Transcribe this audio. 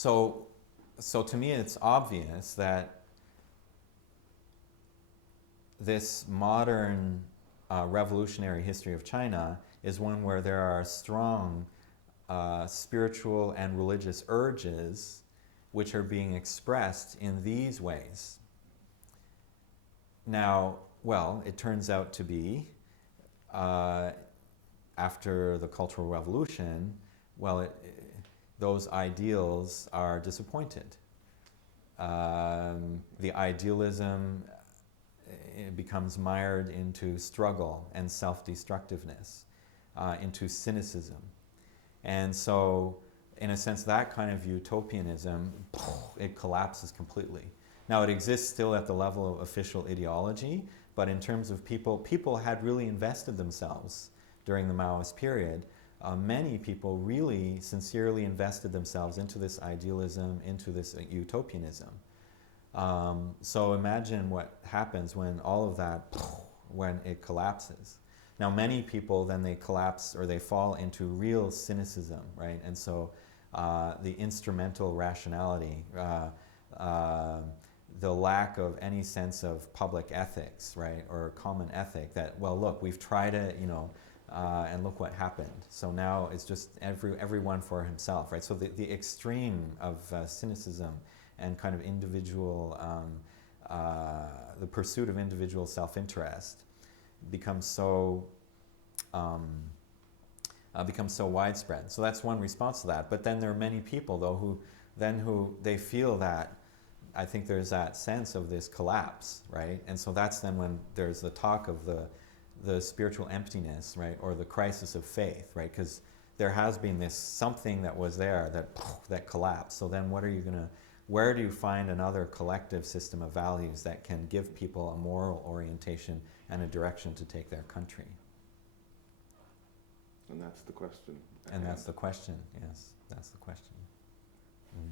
So, so to me, it's obvious that this modern revolutionary history of China is one where there are strong spiritual and religious urges which are being expressed in these ways. Now, well, it turns out to be, after the Cultural Revolution, well, those ideals are disappointed. The idealism it becomes mired into struggle and self-destructiveness, into cynicism. And so, in a sense, that kind of utopianism, it collapses completely. Now, it exists still at the level of official ideology, but in terms of people had really invested themselves during the Maoist period. Many people really sincerely invested themselves into this idealism, into this utopianism. So imagine what happens when all of that, when it collapses. Now, many people then they collapse or they fall into real cynicism, right? And so the instrumental rationality, the lack of any sense of public ethics, right, or common ethic that, well, look, we've tried it, you know, and look what happened. So now it's just everyone for himself, right? So the extreme of cynicism and kind of individual, the pursuit of individual self-interest becomes so widespread. So that's one response to that. But then there are many people, though, who they feel that, I think there's that sense of this collapse, right? And so that's then when there's the talk of the spiritual emptiness, right, or the crisis of faith, right? Because there has been this something that was there that collapsed. So then what are you gonna? Where do you find another collective system of values that can give people a moral orientation and a direction to take their country? And that's the question. And that's the question, yes, that's the question. Mm.